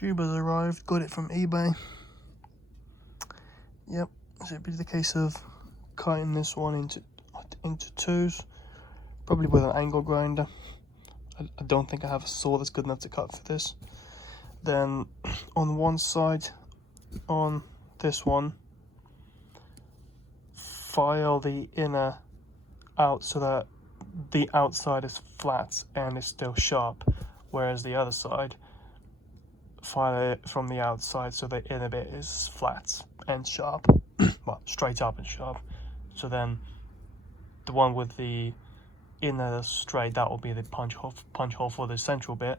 Tube has arrived, got it from eBay. Yep, so it'd be the case of cutting this one into twos, probably with an angle grinder. I don't think I have a saw that's good enough to cut for this. Then on one side, on this one, file the inner out so that the outside is flat and is still sharp, whereas the other side, file it from the outside so the inner bit is flat and sharp. Well, straight up and sharp. So then the one with the inner straight, that will be the punch hole for the central bit,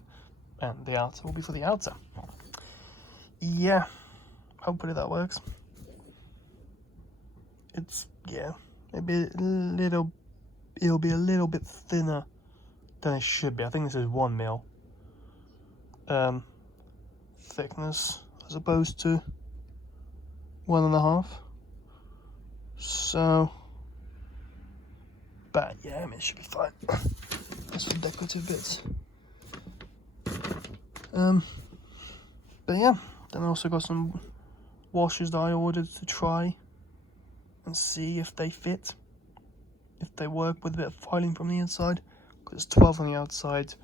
and the outer will be for the outer. Yeah, hopefully that works. It's, yeah, it'll be a little bit thinner than it should be. I think this is 1 mil thickness as opposed to 1.5. So, but yeah, I mean, it should be fine. That's for decorative bits. But yeah, then I also got some washers that I ordered to try and see if they fit, if they work with a bit of filing from the inside, because it's 12 on the outside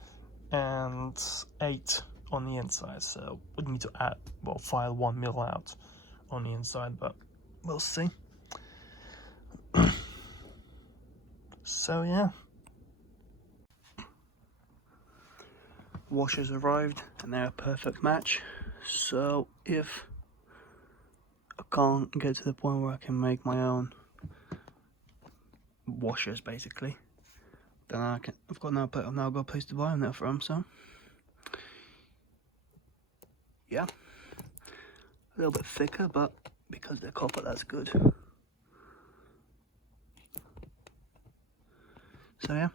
and 8 on the inside, so we need to add, well, file 1 mil out on the inside, but we'll see. So yeah, washers arrived and they're a perfect match. So if I can't get to the point where I can make my own washers, basically, then I've now got a place to buy them there from. So yeah, a little bit thicker, but because they're copper, that's good. So yeah,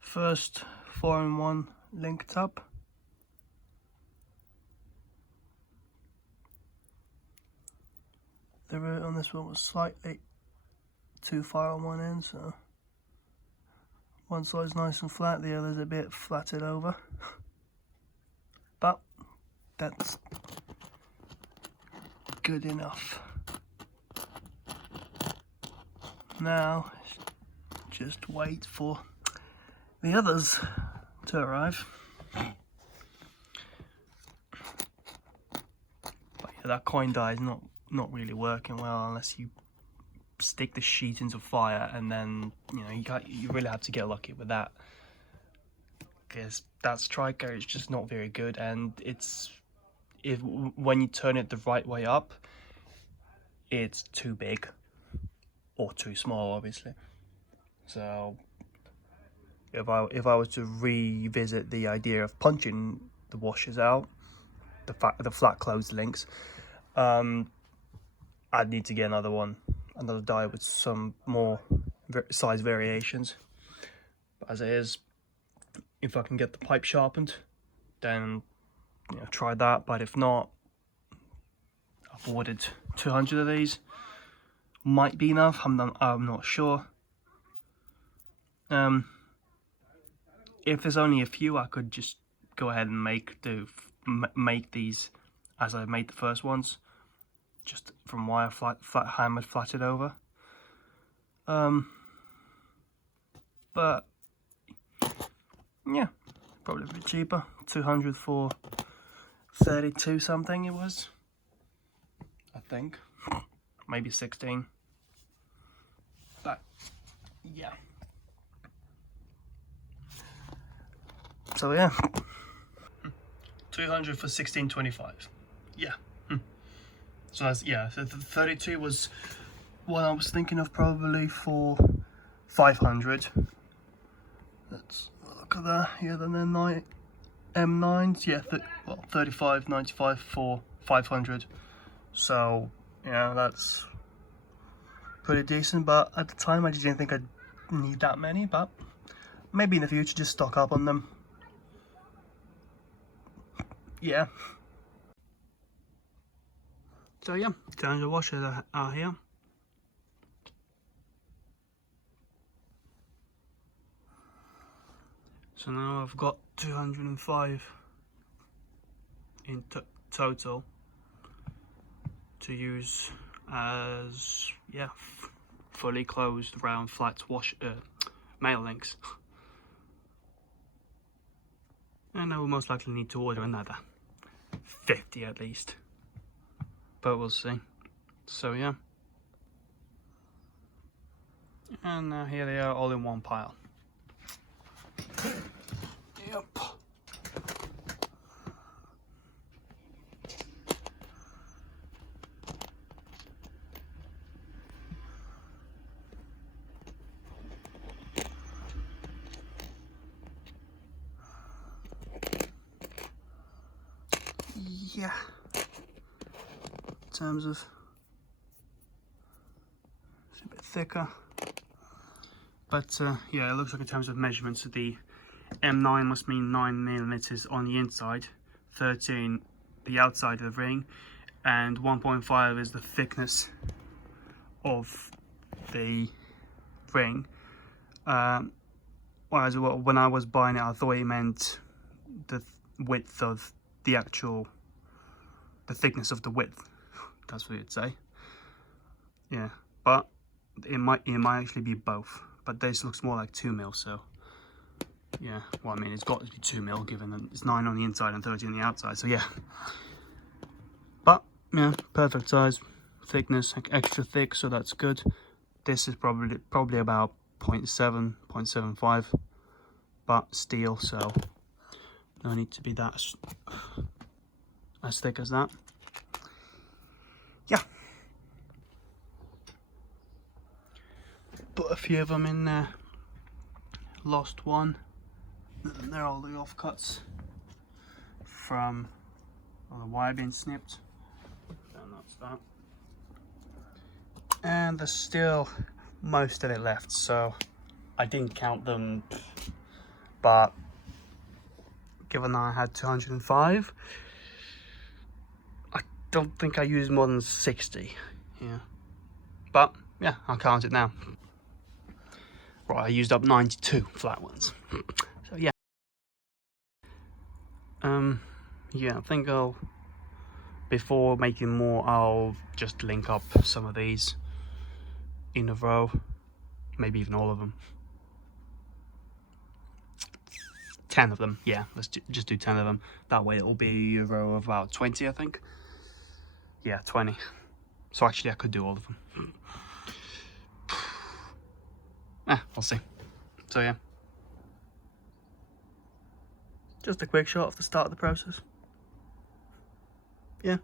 first 4-in-1 linked up. The root on this one was slightly too far on one end, so one side's nice and flat, the other's a bit flatted over. But that's good enough. Now, just wait for the others to arrive. But yeah, that coin die is not really working well unless you stick the sheet into fire, and then you really have to get lucky with that, because that striker is just not very good, and when you turn it the right way up, it's too big or too small, obviously. So if I was to revisit the idea of punching the washers out, the flat closed links, I'd need to get another die with some more size variations. But as it is, if I can get the pipe sharpened, then try that. But if not, I've ordered 200 of these. Might be enough. I'm not sure. If there's only a few, I could just go ahead and make these as I made the first ones, just from wire, flat hammered, flatted over. But yeah, probably a bit cheaper. 200 for 32 something it was, I think, maybe 16. But yeah. So yeah, 200 for 16.25. Yeah. So that's, yeah, so the 32 was what I was thinking of, probably for 500. Let's look at that. Yeah, then they're M9s. Yeah, 35.95 for 500. So yeah, that's pretty decent. But at the time, I just didn't think I'd need that many. But maybe in the future, just stock up on them. Yeah. So yeah, 200 washers are here. So now I've got 205 in total to use as, yeah, fully closed round flat male links. And I will most likely need to order another 50 at least, but we'll see. So yeah, and now here they are all in one pile. Yep. Yeah, in terms of, it's a bit thicker, but yeah, it looks like in terms of measurements, the M9 must mean 9mm on the inside, 13 the outside of the ring, and 1.5 is the thickness of the ring. Whereas when I was buying it, I thought it meant the width of the actual, the thickness of the width. That's what it'd say. Yeah, but it might actually be both. But this looks more like 2mm, so yeah. Well, I mean, it's got to be 2mm given that it's 9 on the inside and 13 on the outside. So yeah. But yeah, perfect size, thickness, extra thick, so that's good. This is probably about 0.7, 0.75, but steel, so no need to be that as thick as that. Yeah. Put a few of them in there. Lost one. And they're all the offcuts from the wire being snipped. And that's that. And there's still most of it left, so I didn't count them, but given that I had 205, I don't think I used more than 60. Yeah, but yeah, I'll count it now. Right, I used up 92 flat ones. So yeah. Yeah, I think before making more, I'll just link up some of these in a row, maybe even all of them. 10 of them, yeah, let's just do 10 of them. That way it will be a row of about 20, I think. Yeah, 20. So actually I could do all of them. We'll see. So yeah, just a quick shot of the start of the process. Yeah.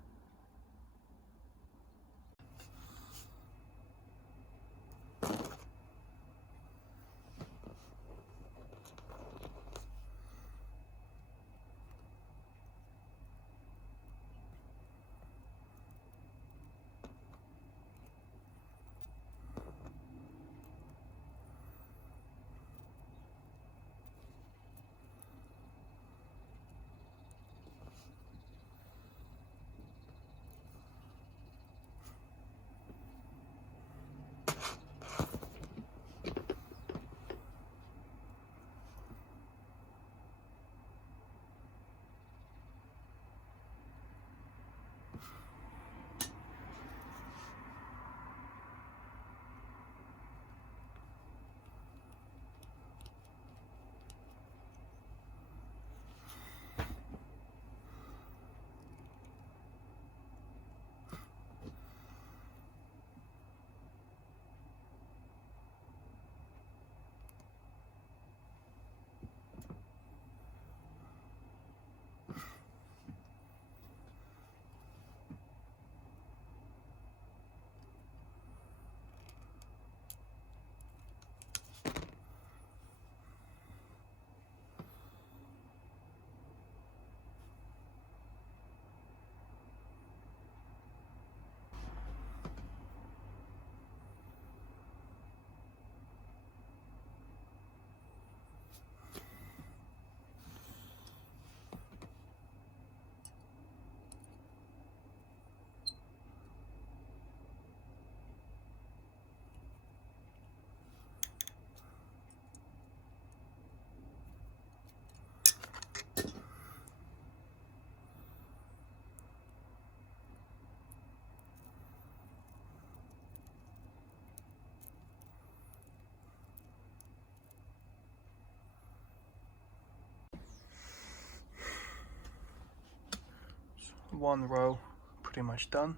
one row pretty much done.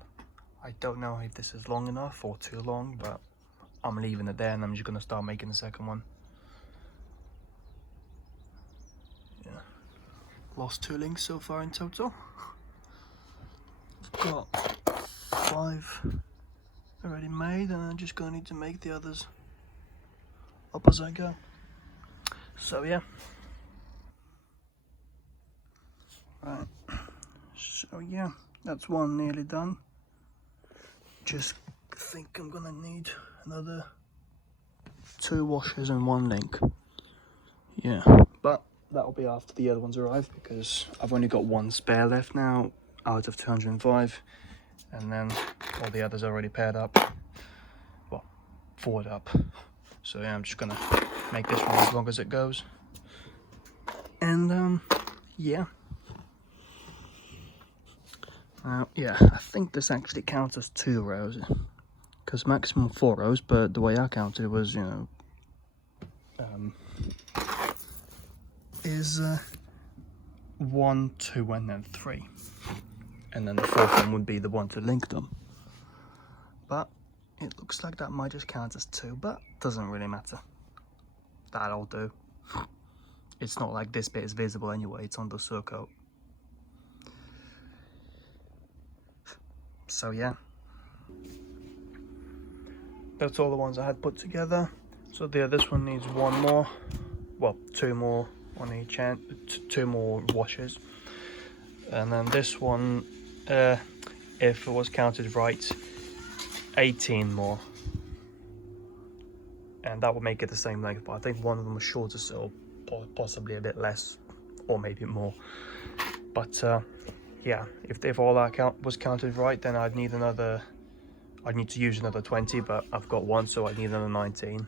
I don't know if this is long enough or too long, but I'm leaving it there and I'm just gonna start making the second one. Yeah, lost 2 links so far in total. I've got 5 already made, and I'm just gonna need to make the others up as I go. So yeah. Right. So yeah, that's one nearly done. Just think I'm gonna need another 2 washers and 1 link. Yeah, but that'll be after the other ones arrive, because I've only got 1 spare left now out of 205, and then all the others are already paired up, well, forward up. So yeah, I'm just gonna make this one as long as it goes. And yeah. Yeah, I think this actually counts as 2 rows, because maximum 4 rows, but the way I counted it was, you know, is 1, 2, and then 3, and then the 4th one would be the one to link them. But it looks like that might just count as 2, but doesn't really matter. That'll do. It's not like this bit is visible anyway, it's on the surcoat. So yeah, that's all the ones I had put together. So yeah, this one needs 1 more, well, 2 more on each end, 2 more washers, and then this one, if it was counted right, 18 more, and that would make it the same length. But I think one of them was shorter, so possibly a bit less, or maybe more. But yeah, if all that was counted right, then I'd need to use another 20, but I've got 1, so I need another 19.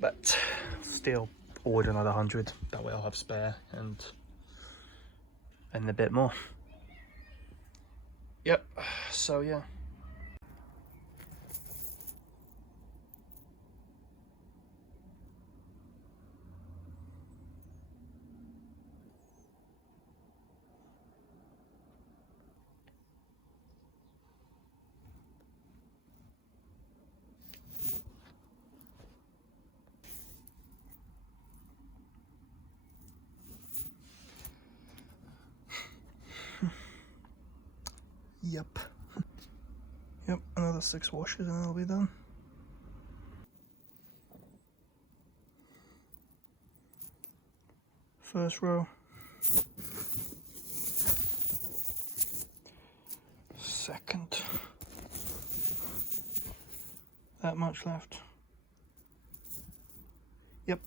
But still, order another 100. That way I'll have spare and a bit more. Yep. So yeah. Yep. Yep, another 6 washes and it'll be done. First row. Second. That much left. Yep.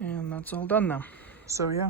And that's all done now. So yeah.